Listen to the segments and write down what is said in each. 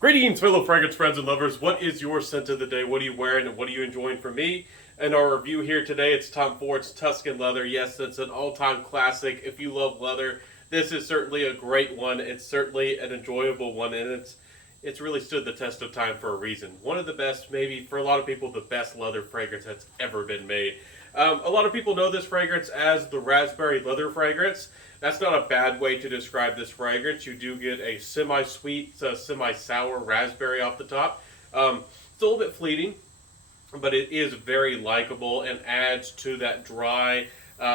Greetings, fellow fragrance friends and lovers. What is your scent of the day? What are you wearing and what are you enjoying from me? In our review here today, it's Tom Ford's Tuscan Leather. Yes, it's an all-time classic. If you love leather, this is certainly a great one. It's certainly an enjoyable one, and it's really stood the test of time for a reason. One of the best, maybe for a lot of people, the best leather fragrance that's ever been made. A lot of people know this fragrance as the raspberry leather fragrance. That's not a bad way to describe this fragrance. You do get a semi-sweet, semi-sour raspberry off the top. It's a little bit fleeting, but it is very likable and adds to that dry,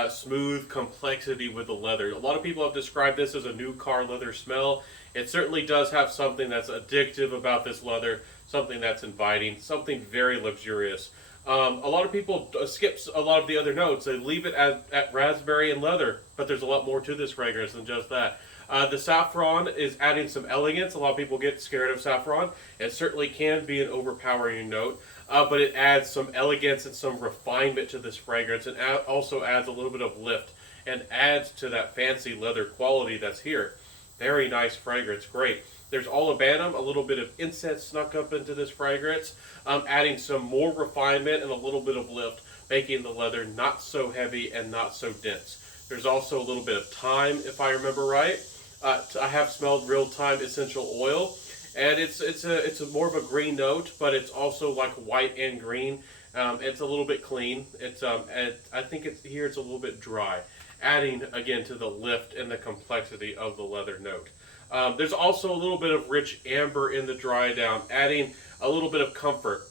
smooth complexity with the leather. A lot of people have described this as a new car leather smell. It certainly does have something that's addictive about this leather, something that's inviting, something very luxurious. A lot of people skip a lot of the other notes. They leave it at raspberry and leather, but there's a lot more to this fragrance than just that. The saffron is adding some elegance. A lot of people get scared of saffron. It certainly can be an overpowering note, but it adds some elegance and some refinement to this fragrance, and also adds a little bit of lift and adds to that fancy leather quality that's here. Very nice fragrance, great. There's olibanum, a little bit of incense snuck up into this fragrance, adding some more refinement and a little bit of lift, making the leather not so heavy and not so dense. There's also a little bit of thyme, if I remember right. I have smelled real thyme essential oil, and it's a more of a green note, but it's also like white and green. It's a little bit clean. I think it's a little bit dry, adding again to the lift and the complexity of the leather note. There's also a little bit of rich amber in the dry down, adding a little bit of comfort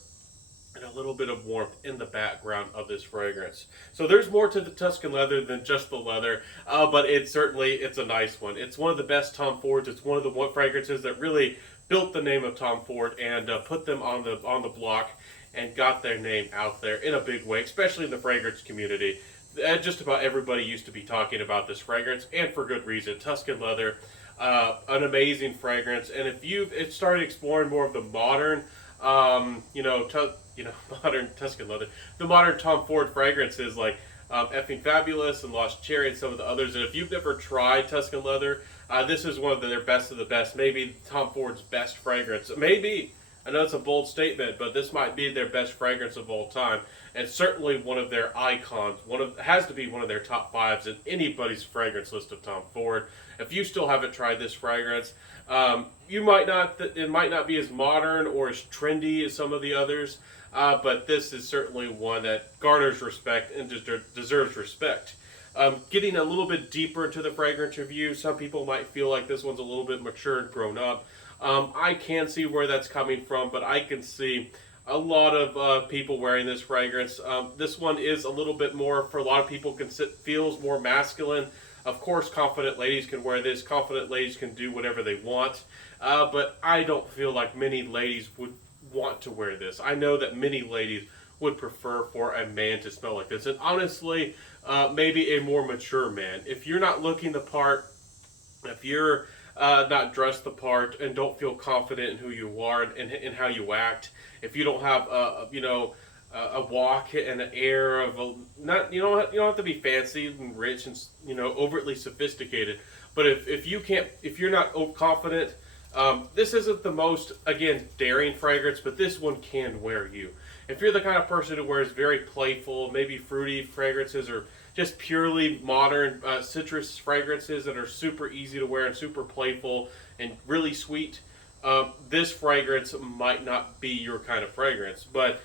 and a little bit of warmth in the background of this fragrance. So there's more to the Tuscan leather than just the leather, but it's a nice one. It's one of the best Tom Fords. It's one of the fragrances that really built the name of Tom Ford and put them on the block and got their name out there in a big way, especially in the fragrance community. Just about everybody used to be talking about this fragrance, and for good reason. Tuscan leather. An amazing fragrance, and if you've started exploring more of the modern, modern Tuscan leather, the modern Tom Ford fragrances like Effing Fabulous and Lost Cherry and some of the others, and if you've never tried Tuscan leather, this is one of their best of the best, maybe Tom Ford's best fragrance. Maybe, I know it's a bold statement, but this might be their best fragrance of all time, and certainly one of their icons. Has to be one of their top fives in anybody's fragrance list of Tom Ford. If you still haven't tried this fragrance, it might not be as modern or as trendy as some of the others, but this is certainly one that garners respect and deserves respect. Getting a little bit deeper into the fragrance review, some people might feel like this one's a little bit mature and grown up. I can see where that's coming from, but I can see a lot of people wearing this fragrance. This one is a little bit more, for a lot of people, feels more masculine. Of course, confident ladies can wear this. Confident ladies can do whatever they want. But I don't feel like many ladies would want to wear this. I know that many ladies would prefer for a man to smell like this. And honestly, maybe a more mature man. If you're not looking the part, if you're not dressed the part and don't feel confident in who you are and how you act, if you don't have a walk and an air of you don't have to be fancy and rich and overtly sophisticated, but if you're not confident, this isn't the most, again, daring fragrance, but this one can wear you. If you're the kind of person who wears very playful, maybe fruity fragrances, or just purely modern citrus fragrances that are super easy to wear and super playful and really sweet, this fragrance might not be your kind of fragrance, but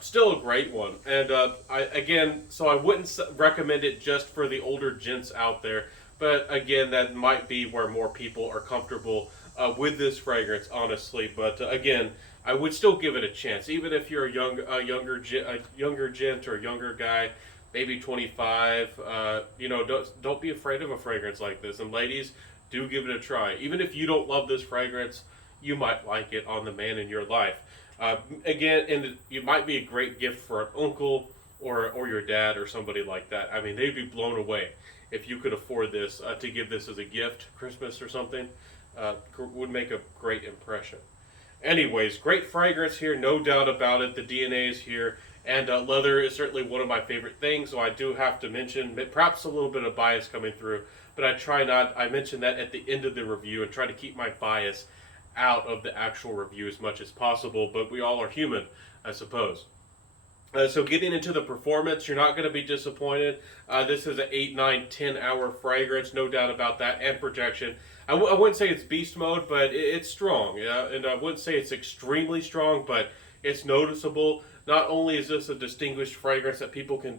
still a great one. And I wouldn't recommend it just for the older gents out there, but again, that might be where more people are comfortable with this fragrance, honestly. But again, I would still give it a chance, even if you're a younger gent or a younger guy, maybe 25. Don't be afraid of a fragrance like this. And ladies, do give it a try. Even if you don't love this fragrance, you might like it on the man in your life. Again, and it might be a great gift for an uncle or your dad or somebody like that. I mean, they'd be blown away if you could afford this to give this as a gift, Christmas or something. Would make a great impression. Anyways, great fragrance here, no doubt about it. The DNA is here, and leather is certainly one of my favorite things, so I do have to mention, perhaps a little bit of bias coming through, but I mention that at the end of the review and try to keep my bias out of the actual review as much as possible, but we all are human, I suppose. So getting into the performance, you're not going to be disappointed. This is an 8, 9, 10 hour fragrance, no doubt about that, and projection. I wouldn't say it's beast mode, but it's strong. Yeah, and I wouldn't say it's extremely strong, but it's noticeable. Not only is this a distinguished fragrance that people can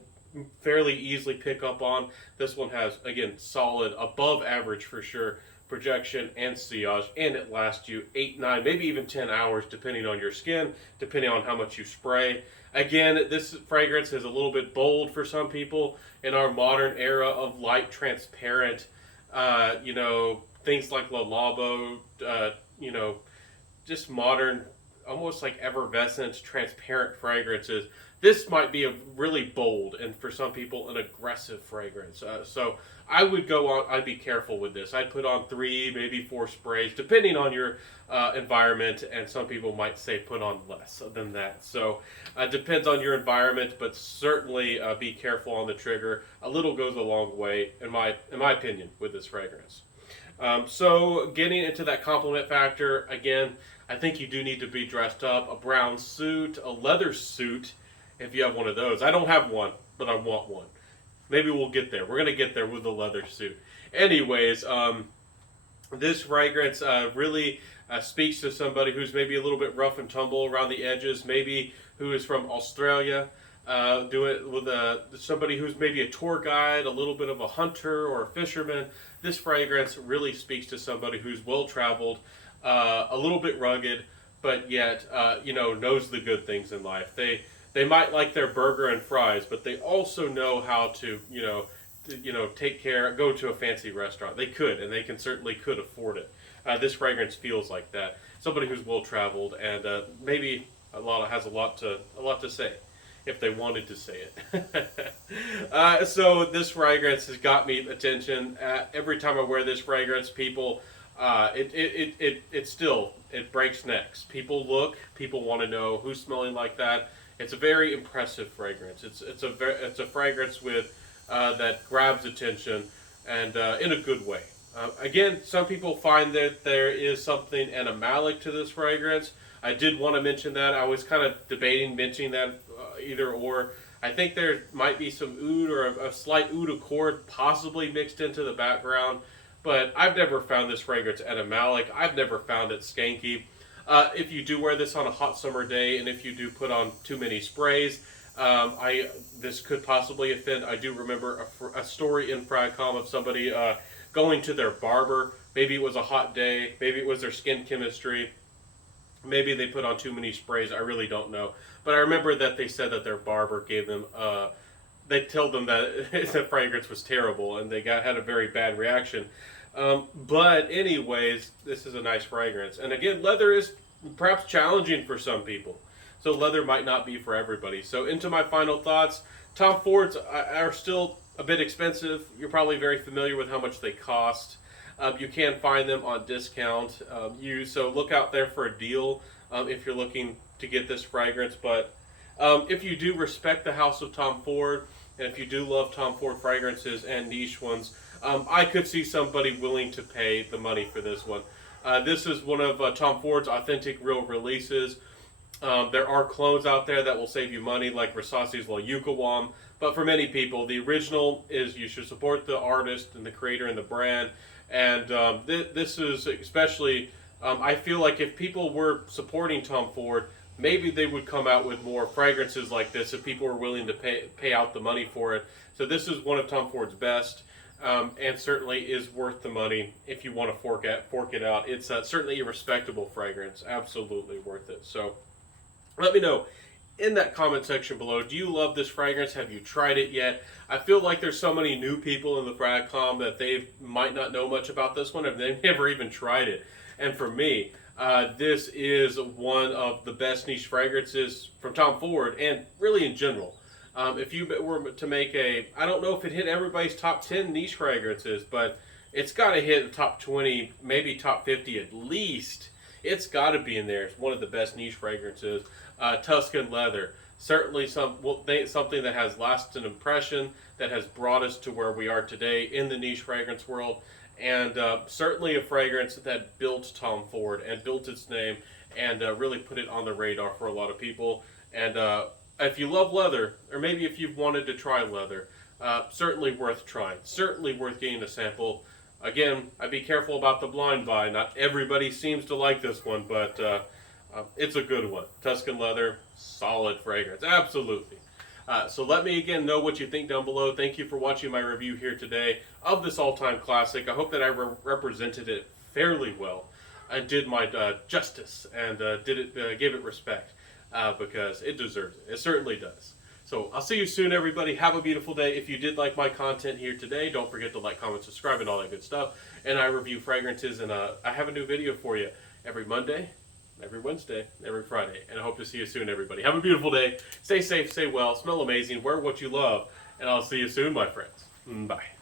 fairly easily pick up on, this one has, again, solid, above average for sure, projection and sillage, and it lasts you 8, 9, maybe even 10 hours, depending on your skin, depending on how much you spray. Again, this fragrance is a little bit bold for some people in our modern era of light, transparent, things like Le Labo, just modern, almost like effervescent, transparent fragrances. This might be a really bold and for some people an aggressive fragrance. So I would go on. I'd be careful with this. I'd put on 3, maybe 4 sprays, depending on your environment. And some people might say put on less than that. So depends on your environment, but certainly be careful on the trigger. A little goes a long way, in my opinion, with this fragrance. So getting into that compliment factor again, I think you do need to be dressed up. A brown suit, a leather suit, if you have one of those. I don't have one, but I want one. Maybe we'll get there. We're going to get there with the leather suit. Anyways, this fragrance really speaks to somebody who's maybe a little bit rough and tumble around the edges, maybe who is from Australia. Do it with somebody who's maybe a tour guide, a little bit of a hunter or a fisherman. This fragrance really speaks to somebody who's well-traveled, a little bit rugged, but yet knows the good things in life. They might like their burger and fries, but they also know how to take care, go to a fancy restaurant. They could, and they certainly could afford it. This fragrance feels like that. Somebody who's well traveled and maybe has a lot to say, if they wanted to say it. So this fragrance has got me attention. Every time I wear this fragrance, people, it breaks necks. People want to know who's smelling like that. It's a very impressive fragrance. It's a fragrance with that grabs attention and in a good way. Again, some people find that there is something animalic to this fragrance. I did want to mention that. I was kind of debating mentioning that either or. I think there might be some oud or a slight oud accord possibly mixed into the background, but I've never found this fragrance animalic. I've never found it skanky. If you do wear this on a hot summer day, and if you do put on too many sprays, this could possibly offend. I do remember a story in Fragcom of somebody going to their barber. Maybe it was a hot day. Maybe it was their skin chemistry. Maybe they put on too many sprays. I really don't know. But I remember that they said that their barber gave them, they told them that the fragrance was terrible, and they had a very bad reaction. But anyways, this is a nice fragrance. And again, leather is perhaps challenging for some people. So leather might not be for everybody. So into my final thoughts, Tom Fords are still a bit expensive. You're probably very familiar with how much they cost. You can find them on discount. So look out there for a deal if you're looking to get this fragrance. But if you do respect the house of Tom Ford, and if you do love Tom Ford fragrances and niche ones, I could see somebody willing to pay the money for this one. This is one of Tom Ford's authentic real releases. There are clones out there that will save you money, like Versace's La Yukawam. But for many people, the original is you should support the artist and the creator and the brand. And this is especially, I feel like if people were supporting Tom Ford, maybe they would come out with more fragrances like this if people were willing to pay out the money for it. So this is one of Tom Ford's best. And certainly is worth the money if you want to fork it out. It's certainly a respectable fragrance, absolutely worth it. So let me know in that comment section below, do you love this fragrance? Have you tried it yet? I feel like there's so many new people in the FragCom that they might not know much about this one, and they've never even tried it. And for me, this is one of the best niche fragrances from Tom Ford, and really in general. If you were to make I don't know if it hit everybody's top 10 niche fragrances, but it's got to hit the top 20, maybe top 50 at least. It's got to be in there. It's one of the best niche fragrances. Tuscan leather, certainly something that has lasted an impression, that has brought us to where we are today in the niche fragrance world. and certainly a fragrance that built Tom Ford and built its name and really put it on the radar for a lot of people. And if you love leather, or maybe if you've wanted to try leather, certainly worth trying. Certainly worth getting a sample. Again, I'd be careful about the blind buy. Not everybody seems to like this one, but it's a good one. Tuscan leather, solid fragrance, absolutely. So let me again know what you think down below. Thank you for watching my review here today of this all-time classic. I hope that I represented it fairly well and did my justice and gave it respect because it deserves it. It certainly does. So I'll see you soon, everybody. Have a beautiful day. If you did like my content here today, don't forget to like, comment, subscribe, and all that good stuff. And I review fragrances, and I have a new video for you every Monday, every Wednesday, every Friday. And I hope to see you soon, everybody. Have a beautiful day. Stay safe, stay well, smell amazing, wear what you love. And I'll see you soon, my friends. Bye.